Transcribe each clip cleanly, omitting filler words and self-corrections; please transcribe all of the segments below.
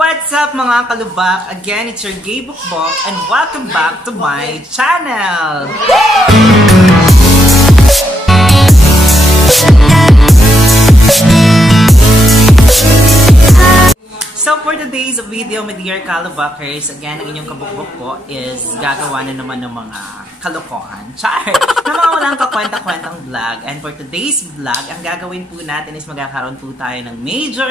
What's up mga kalubak? Again, it's your Gay Bukbok and welcome back to my channel! So for today's video, my dear kalubakers, again, ang inyong kabukbok po is gagawa na naman ng mga kalokohan. Char! Na mga walang kakwenta-kwentang vlog. And for today's vlog, ang gagawin po natin is magkakaroon po tayo ng major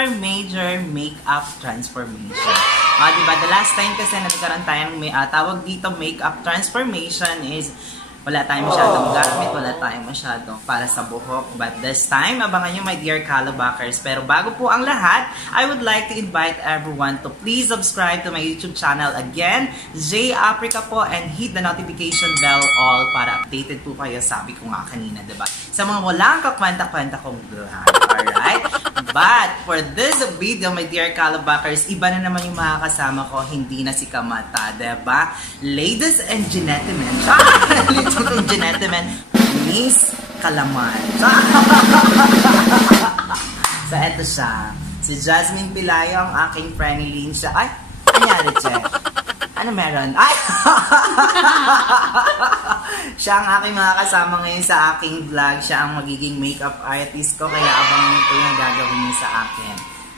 makeup transformation. Diba? The last time kasi nagkaroon tayo ng tawag dito makeup transformation is wala tayong masyadong gamit, wala tayong masyadong para sa buhok. But this time, abangan nyo my dear kalubakers. Pero bago po ang lahat, I would like to invite everyone to please subscribe to my YouTube channel again, J Africa po, and hit the notification bell all para updated po kayo, sabi ko nga kanina, diba? Sa mga walang kakwenta-kwenta kong vlog. Alright? But for this video, my dear kalubakers, iba na naman yung mga kasama ko, hindi na si Kamata, diba? Ladies and gentlemen, gentlemen, Miss Kalaman. So, eto siya. Si Jasmine Pilayo, ang aking friendly siya. Ay, anyari, Che? Ano meron? Ay! Siya ang aking mga kasama ngayon sa aking vlog. Siya ang magiging makeup artist ko. Kaya abangan niyo po yung gagawin niyo sa akin.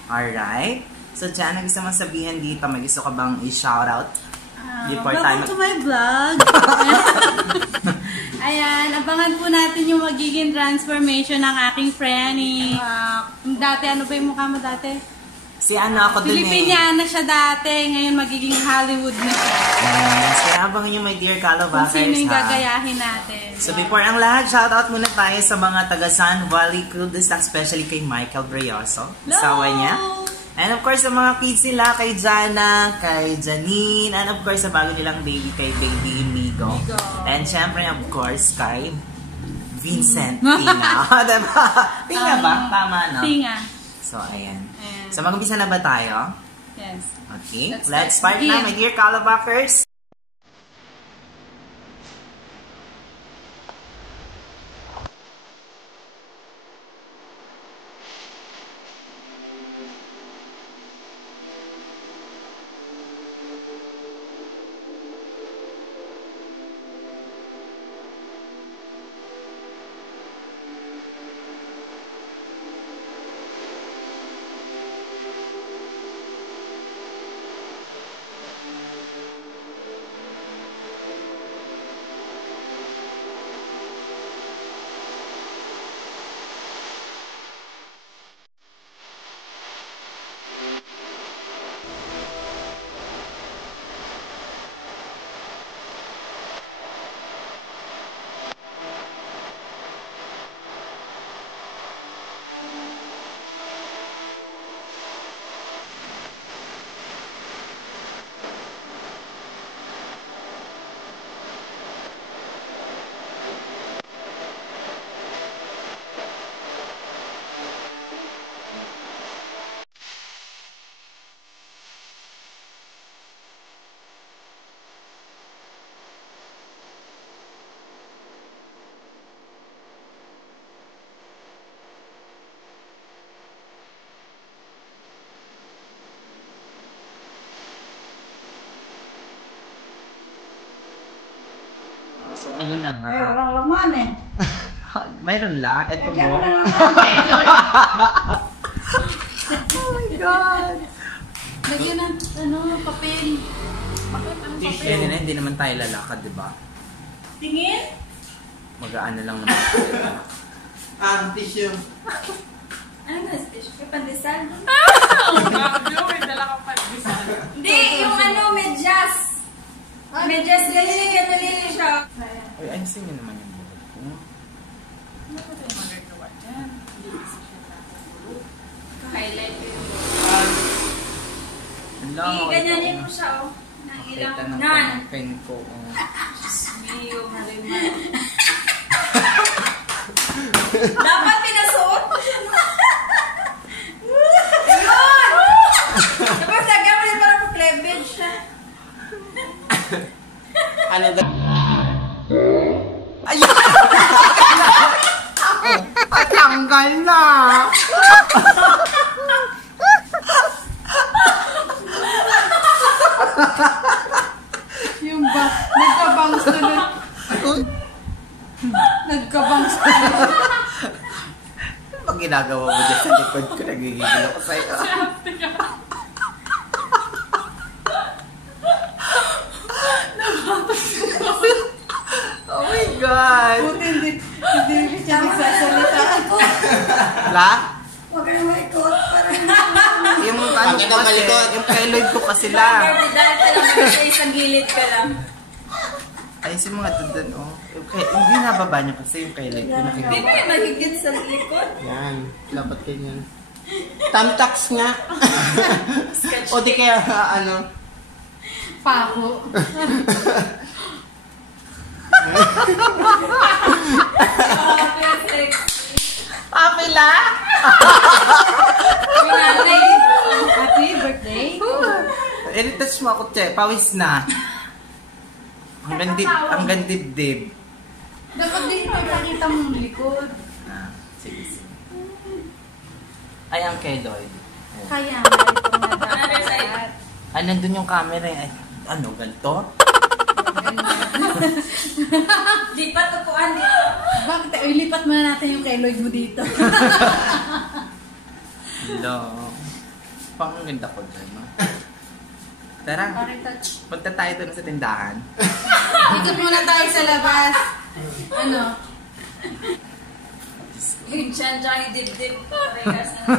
Alright? So, Che, ano gusto mong sabihin dito? May gusto ka bang i-shoutout? Welcome to my vlog. Ayan, abangan po natin yung magiging transformation ng aking Franny. Dati, ano ba yung mukha mo dati? Si ano ako dun Filipiniana siya dati, ngayon magiging Hollywood na siya. Yes, kaya abangan nyo my dear kalubakers. Kung sino yung gagayahin natin. So before ang lahat, shoutout muna tayo sa mga taga Sun Valley Cul-de-sac, especially kay Michael Brioso, asawa niya. And of course, sa mga kids nila, kay Jana, kay Janine, and of course, sa bago nilang baby, kay Baby Migo. And syempre, of course, kay Vincent Tina. Diba? Tinga ba? Tama, no? Tinga. So, ayan. So, mag-umpisa na ba tayo? Yes. Okay, let's start na, my dear kalubakers. So, ayun na nga. Ay, walang laman eh. Mayroon lang. Ito mo. Oh my God. Lagyan ng, papel. Bakit ang papel? Yan na, hindi naman tayo lalakad, di ba? Tingin? Mag-aano lang naman. Tissue. Ano na, tissue? May pandesal? May dala kang pandesal. Hindi, yung medyas. Medyas, ganyan siya. Uy, ayusin niyo naman yung buhok ko. Ano ba tayo magagawa dyan? Hindi kasi siya nakagulo. Highlight ko yung Ganyanin mo siya, oh. Nang ilang Kita ng nan. pen ko. Miyo, marimar. Dapat pinasuot mo siya. Ayun! Tapos lagyan mo rin parang cleavage siya. Ano ba? Ayun! Patanggal na! Yung ba, nagkabangs na nun. Nagkabangs na nun. Ano bang ginagawa mo dyan sa likod ko? Nagigigil ako sa'yo. Oh my God! Buti hindi siya nagsasalita. La? Huwag ka na maikot. Yung ano ko kasi, yung keloid ko kasi la. Dahil ka lang sa isang gilid ka lang. Ay, si mga doon, oh. Okay, hindi nababa niyo kasi yung keloid ko. Hindi ba yung magigit sa likod? Yan. Dapat ganyan. Tamtax nga. O di kaya ano. Pako. Pamela? Happy birthday. I-retouch mo ako, che. Pawis na. Ang gandib-dib. Dapat din ipagkakita mong likod. Ah, sige, sige. Ay, ang keloid. Kaya nga ito nga dapat. Ay, nandun yung camera. Ay, ano, ganito? Di pa tupuan dito. Bakit? Ilipat muna natin yung keloid mo dito. Hello. Pang ang ganda ko dyan, no? Tara, Touch. punta tayo dun sa tindahan. Ikot muna tayo sa labas. Ano? Yung tiyan, tsaka yung dibdib. Parehas na.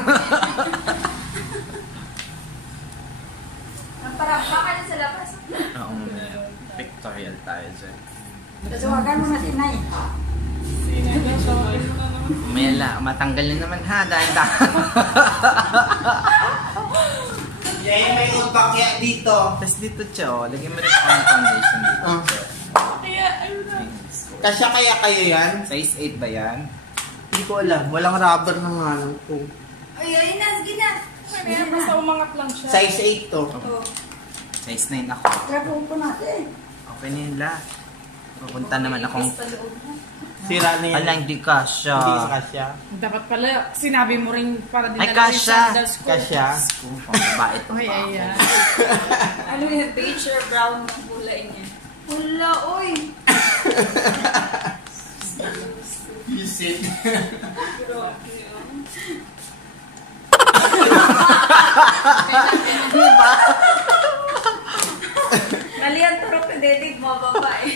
Ang parang baka din sa labas. Oo, mamaya. Pictorial tayo dyan. Tatawagan mo na si Nay. Mela, matanggal na naman ha, dahil Yan may ulbakya dito. Tapos dito, che, oh, lagyan mo rin ang foundation dito, che. Kasya kaya kayo yan? Size 8 ba yan? Hindi ko alam. Walang rubber ng ano ko. Ay, ay na, sige na. Meron basta umangat lang siya. Size 8 to. Oh. Size 9 ako. Grabe po natin. Okay na yun, la. Pupunta naman akong... Sira na yan. Ala, hindi kasya. Hindi kasya. Dapat pala, sinabi mo rin para Ay, dinala yung kasya. sandals ko. Kasya. Kung pang itong Ay, pa ako. ayan. Ano yung beige or brown ng kulay niya? Wala, oy. Use it. Diba? Malihan turok na dedig mo, babae.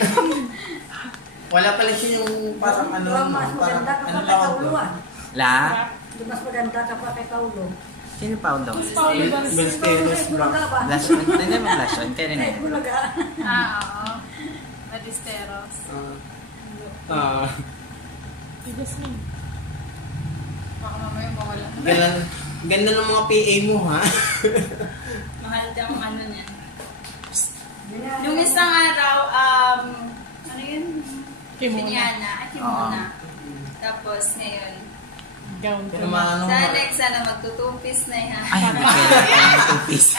Wala pala siya yung parang ano. Mas Parang maganda ka ano pa kay tawag Paulo doon? ah. La? Mas maganda ka pa kay Paulo. Sino Paulo? Bensteros Brown. Blush on. Hindi mo blush on. Kaya rin Ay, eh. bulaga. Oo. Madisteros. Jasmine. Baka mamaya mawala. Ganda ng mga PA mo ha. Mahal daw ang ano niya. Nung isang araw, ano yun? Pinyana. At Kimona. Tapos ngayon, Gown ko. Pero maano sa next, sana magtutumpis na yan. Ay, hindi kaya 2 piece.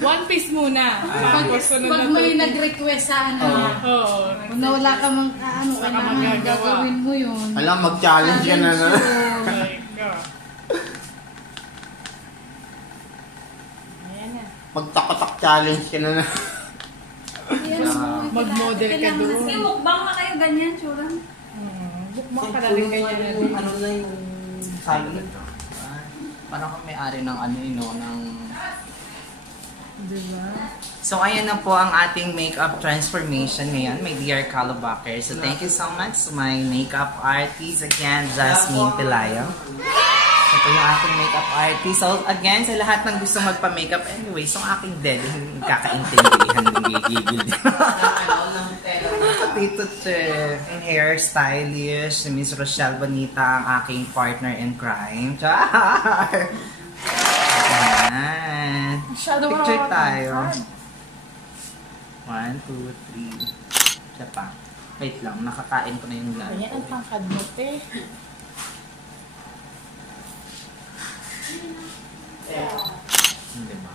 One piece muna. Tapos sunod Pag na may two. nag-request sa ano, Oo. kung na wala ka mang ano, Wala ka kailangan magagawa. gagawin mo yun. Alam, mag-challenge ka na na. My God. Ayan na. Mag-takotak challenge ka na na. Mag-model ka Kailangan doon. na Sige, mukbang na kayo ganyan, tsura. Bukmak ka na rin ganyan na din. Ano na yung Sabi nito. Parang kung may-ari ng ano yun, no, ng... Diba? So, ayan na po ang ating makeup transformation ngayon, my dear Kalabakers. So, thank you so much to my makeup artist, again, Jasmine Pelayo. Ito yung aking makeup artist. So, again, sa lahat ng gusto magpa-makeup, anyways, yung aking dead, hindi kakaintindihan, hindi gigil. Tito Che, and hairstylist, si Miss Rochelle Bonita, ang aking partner in crime. Char! Ayan. Picture tayo. 1, 2, 3. Siya pa. Wait lang, nakakain ko na yung Ayan ang gano'n. tangkad mo, te. Hindi ba?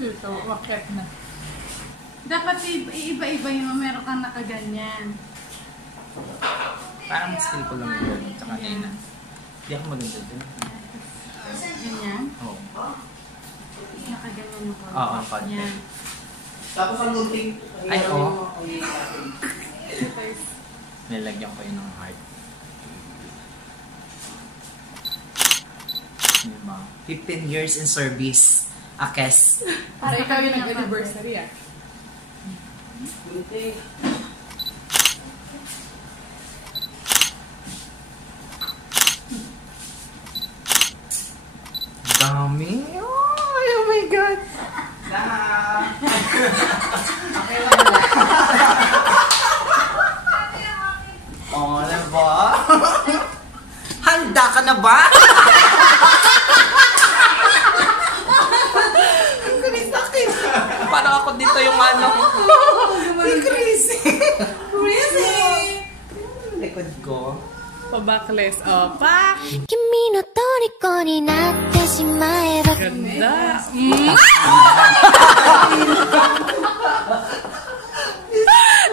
Ito, wakit na. Dapat iiba-iba yung meron kang nakaganyan. Parang skill ko lang yun. Tsaka na yun. Hindi ako maganda din. Ganyan. Oo. Nakaganyan yung konti. Oo, konti. Yan. Tapos ang gunting. Ay, oo. Ito is Nilagyan ko yun ng heart. Diba? 15 years in service. Akes. Para ikaw yung nag-anniversary ah. Gunting. Dami. Oh my God. Okay lang lang. Oh, diba? Handa ka na ba? Sakit. Parang ako dito yung ano. Si Crazy. Crazy. Likod ko. Pabakles. Oh, pak! 君の虜になってしまえば Ganda!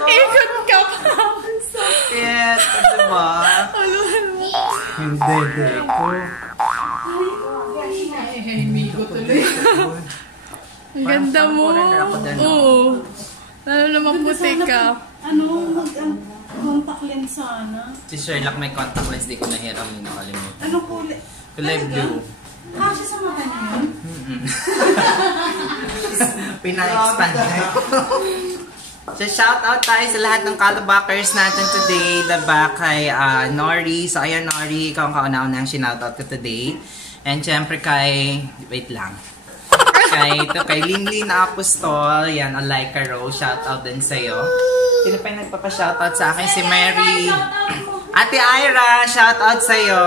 Ikot ka pa! Yes, diba? Hindi, ko. Himigo tuloy. Ang ganda mo. Parang ako din, no? Oo. Lalo naman puti ka. Contact lens sana. Si Sherlock may contact lens, di ko nahiram yung nakalimutan. Anong kulay? Kulay blue. Kasya sa mata niya yun? Pina-expand na. So, shout out tayo sa lahat ng Kalabakers natin today. Diba kay Nori. So, ayan Nori, ikaw ang kauna-una ang shoutout ko today. And syempre kay, wait lang. Kay Linlin Apostol. Yan, a like a row. Shout out din sa'yo. Sino pa yung nagpapa-shoutout sa akin? Si Mary. Ate Ira, shout out sa'yo.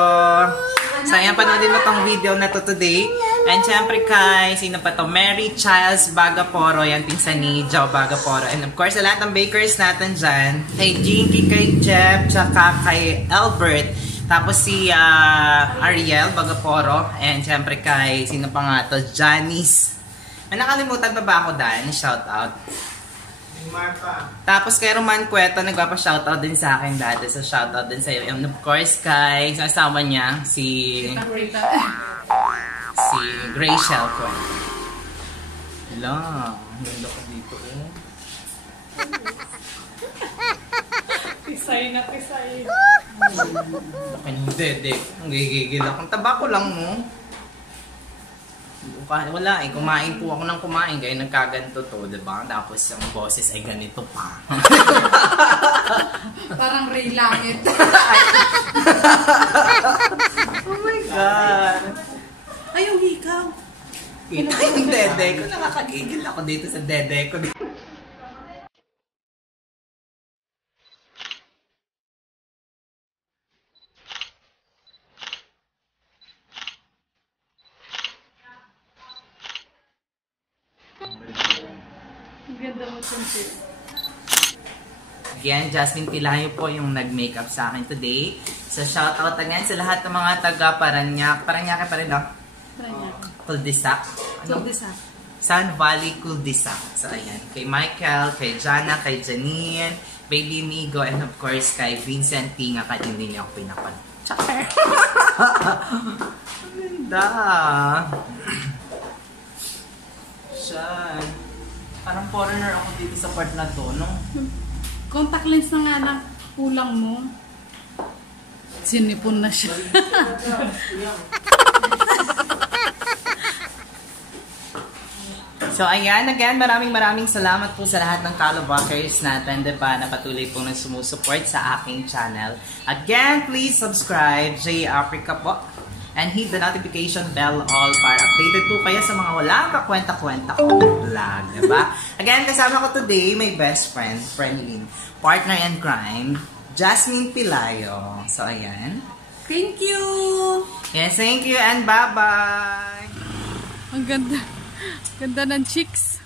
So, ayan, panoodin mo tong video na to today. And syempre kay, sino pa to? Mary Childs Bagaporo. Yan, pinsan ni Joe Bagaporo. And of course, sa lahat ng bakers natin dyan. Kay Jinky, kay Jeff, tsaka kay Albert. Tapos si Ariel Bagaporo. And syempre kay, sino pa nga to? Janice. May nakalimutan pa ba ako dahil? Shout out. Marpa. Tapos kay Roman Cueto, nagpapa-shoutout din sa akin dati. So, shoutout din sa'yo. And of course, kay sa asawa niya, si Graciel Cueto. Hello. Ang ganda ko dito. Pisay na pisay. Laki ng dede. Ang gigigil ako. Ang taba ko lang mo. Wala eh. Kumain po ako ng kumain. Kaya nagkaganto to, diba? Tapos yung boses ay ganito pa. Parang Ray Langit. Oh my God. Ay, yung hikaw. Kita yung dede ko. Nakakagigil ako dito sa dede ko. Ang ganda mo sis. Again, Jasmine Pilayo po yung nag-makeup sa akin today. So, shoutout again sa lahat ng mga taga Parañaque. Parañaque pa rin, no? Cul-de-sac. Cul-de-sac. Sun Valley Cul-de-sac. So, ayan. Kay Michael, kay Jana, kay Janine, Baby Migo, and of course, kay Vincent Tinga, kahit hindi niya ako pinapad. Chakar! Ang ganda! Siyan. Parang foreigner ako dito sa part na to, no? Contact lens na nga lang. Kulang mo. Sinipon na siya. So, ayan, again, maraming salamat po sa lahat ng Kalabakers natin, diba, na patuloy pong sumusupport sa aking channel. Again, please subscribe, J Africa po, and hit the notification bell all para updated po kayo sa mga walang kakwenta-kwenta kong vlog, diba? Again, kasama ko today, my best friend, Friendly, partner in crime, Jasmine Pilayo. So, ayan. Thank you! Yes, thank you, and bye-bye! Ang ganda. Ganda ng cheeks.